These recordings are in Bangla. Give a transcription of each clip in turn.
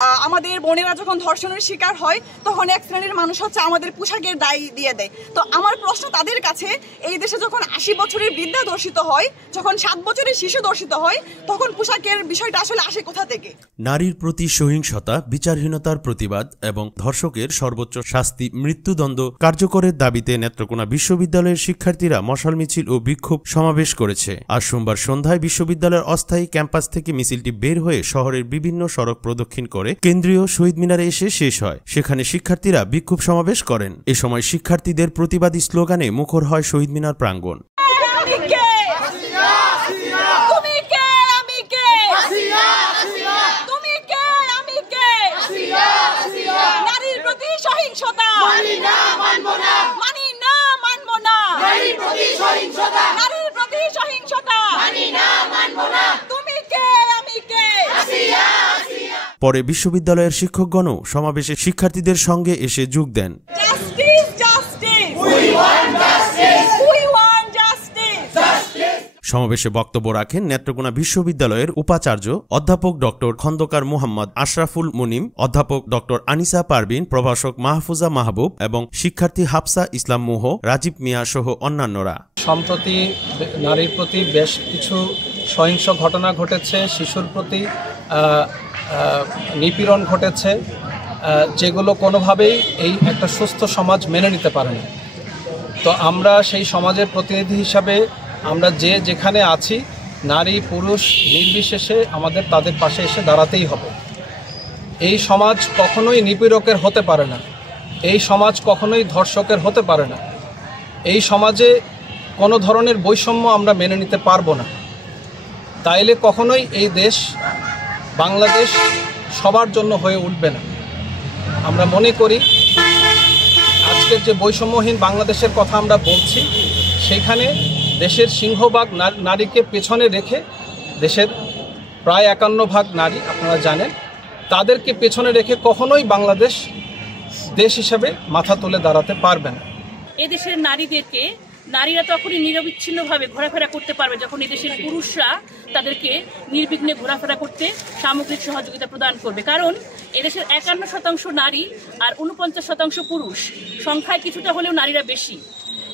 আমাদের বোনেরা যখন ধর্ষণের শিকার হয় তখন এক শ্রেণীর মানুষ হচ্ছে আমাদের পোশাকের দায় দিয়ে দেয়। তো আমার প্রশ্ন তাদের কাছে, এই দেশে যখন ৮০ বছরের বৃদ্ধা ধর্ষিত হয়, যখন ৭ বছরের শিশু ধর্ষিত হয়, তখন পোশাকের বিষয়টা আসলে আসে কোথা থেকে? নারীর প্রতি সহিংসতা, বিচারহীনতার প্রতিবাদ এবং ধর্ষকের সর্বোচ্চ শাস্তি মৃত্যুদণ্ড কার্যকরের দাবিতে নেত্রকোনা বিশ্ববিদ্যালয়ের শিক্ষার্থীরা মশাল মিছিল ও বিক্ষোভ সমাবেশ করেছে। আজ সোমবার সন্ধ্যায় বিশ্ববিদ্যালয়ের অস্থায়ী ক্যাম্পাস থেকে মিছিলটি বের হয়ে শহরের বিভিন্ন সড়ক প্রদক্ষিণ করে কেন্দ্রীয় শহীদ মিনারে এসে শেষ হয়। সেখানে শিক্ষার্থীরা বিক্ষোভ সমাবেশ করেন। এ সময় শিক্ষার্থীদের প্রতিবাদী স্লোগানে মুখর হয় শহীদ মিনার প্রাঙ্গণ। পরে বিশ্ববিদ্যালয়ের শিক্ষকগণও সমাবেশে শিক্ষার্থীদের সঙ্গে এসে যোগ দেন। সমাবেশে বক্তব্য রাখেন নেত্রকোনা বিশ্ববিদ্যালয়ের উপাচার্য অধ্যাপক ডক্টর খন্দকার মোহাম্মদ আশরাফুল মুনিম, অধ্যাপক ডক্টর আনিসা পারভিন, প্রভাষক মাহফুজা মাহবুব এবং শিক্ষার্থী হাফসা ইসলাম মোহ, রাজীব মিয়া সহ অন্যান্যরা। সম্প্রতি নারীর প্রতি বেশ কিছু সহিংস ঘটনা ঘটেছে, শিশুর প্রতি নিপীড়ন ঘটেছে, যেগুলো কোনোভাবেই এই একটা সুস্থ সমাজ মেনে নিতে পারে না। তো আমরা সেই সমাজের প্রতিনিধি হিসাবে আমরা যেখানে আছি, নারী পুরুষ নির্বিশেষে আমাদের তাদের পাশে এসে দাঁড়াতেই হবে। এই সমাজ কখনোই নিপীড়কের হতে পারে না, এই সমাজ কখনোই ধর্ষকের হতে পারে না। এই সমাজে কোনো ধরনের বৈষম্য আমরা মেনে নিতে পারবো না। তাইলে কখনোই এই দেশ বাংলাদেশ সবার জন্য হয়ে উঠবে না। আমরা মনে করি আজকের যে বৈষম্যহীন বাংলাদেশের কথা আমরা বলছি, সেখানে দেশের সিংহভাগ নারীকে পেছনে রেখে, দেশের প্রায় ৫১% নারী আপনারা জানেন, তাদেরকে পেছনে রেখে কখনোই বাংলাদেশ দেশ হিসেবে মাথা তুলে দাঁড়াতে পারবে না। এদেশের নারীরা তখনই নিরবিচ্ছিন্নভাবে ঘোরাফেরা করতে পারবে যখন এদেশের পুরুষরা তাদেরকে নির্বিঘ্নে ঘোরাফেরা করতে সামগ্রিক সহযোগিতা প্রদান করবে। কারণ এদেশের ৫১% নারী আর ৪৯% পুরুষ, সংখ্যায় কিছুটা হলেও নারীরা বেশি।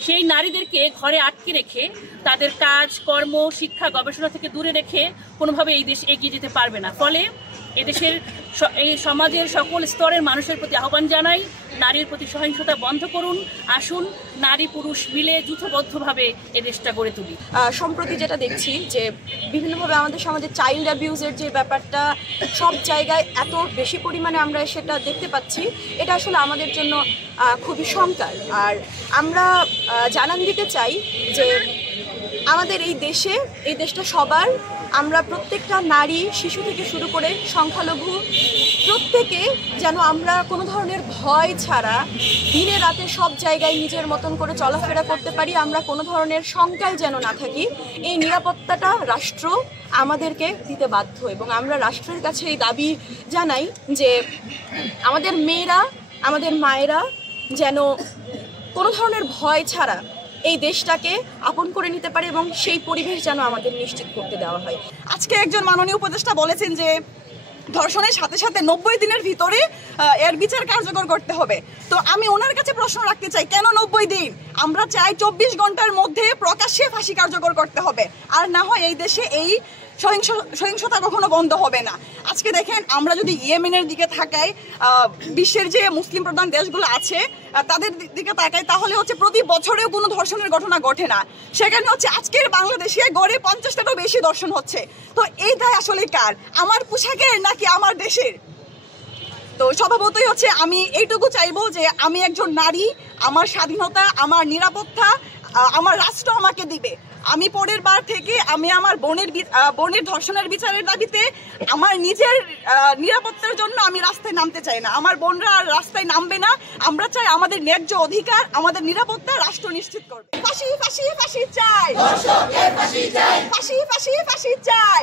সেই নারীদেরকে ঘরে আটকে রেখে তাদের কাজ কর্ম শিক্ষা গবেষণা থেকে দূরে রেখে কোনোভাবে এই দেশ এগিয়ে যেতে পারবে না। ফলে এদেশের এই সমাজের সকল স্তরের মানুষের প্রতি আহ্বান জানাই, নারীর প্রতি সহিংসতা বন্ধ করুন। আসুন নারী পুরুষ মিলে যূথবদ্ধভাবে এ দেশটা গড়ে তুলি। সম্প্রতি যেটা দেখছি যে বিভিন্নভাবে আমাদের সমাজে চাইল্ড অ্যাবিউজের যে ব্যাপারটা সব জায়গায় এত বেশি পরিমাণে আমরা সেটা দেখতে পাচ্ছি, এটা আসলে আমাদের জন্য খুবই শঙ্কার। আর আমরা জানান দিতে চাই যে আমাদের এই দেশটা সবার, আমরা প্রত্যেকটা নারী শিশু থেকে শুরু করে সংখ্যালঘু প্রত্যেকে যেন আমরা কোনো ধরনের ভয় ছাড়া দিনে রাতে সব জায়গায় নিজের মতন করে চলাফেরা করতে পারি, আমরা কোনো ধরনের শঙ্কায় যেন না থাকি। এই নিরাপত্তাটা রাষ্ট্র আমাদেরকে দিতে বাধ্য এবং আমরা রাষ্ট্রের কাছে এই দাবি জানাই যে আমাদের মেয়েরা, আমাদের মায়েরা যেন কোনো ধরনের ভয় ছাড়া এই দেশটাকে আপন করে নিতে পারে এবং সেই পরিবেশ যেন আমাদের নিশ্চিত করতে দেওয়া হয়। আজকে একজন মাননীয় উপদেষ্টা বলেছেন যে ধর্ষণের সাথে সাথে ৯০ দিনের ভিতরে এর বিচার কার্যকর করতে হবে। তো আমি ওনার কাছে প্রশ্ন রাখতে চাই, কেন ৯০ দিন? আমরা চাই ২৪ ঘন্টার মধ্যে প্রকাশ্যে ফাঁসি কার্যকর করতে হবে, আর না হয় এই দেশে এই সহিংসতা কখনো বন্ধ হবে না। আজকে দেখেন, আমরা যদি ইয়েমেনের দিকে তাকাই, বিশ্বের যে মুসলিম প্রধান দেশগুলো আছে তাদের দিকে তাকাই, তাহলে হচ্ছে প্রতি বছরেও কোনো ধর্ষণের ঘটনা ঘটে না। সেখানে হচ্ছে আজকের বাংলাদেশে গড়ে ৫০টারও বেশি ধর্ষণ হচ্ছে। তো এই দায় আসলে কার? আমার পোশাকের নাকি আমার দেশের? তো স্বভাবতই হচ্ছে আমি এইটুকু চাইবো যে আমি একজন নারী, আমার স্বাধীনতা, আমার নিরাপত্তা আমার রাষ্ট্র আমাকে দিবে। আমি পরের বার থেকে আমি আমার বোনের ধর্ষণের বিচারের দাবিতে আমার নিজের নিরাপত্তার জন্য আমি রাস্তায় নামতে চাই না। আমার বোনরা আর রাস্তায় নামবে না। আমরা চাই আমাদের ন্যায্য অধিকার, আমাদের নিরাপত্তা রাষ্ট্র নিশ্চিত করবে। ফাঁসি ফাঁসি ফাঁসি চাই, ফাঁসি ফাঁসি ফাঁসি চাই।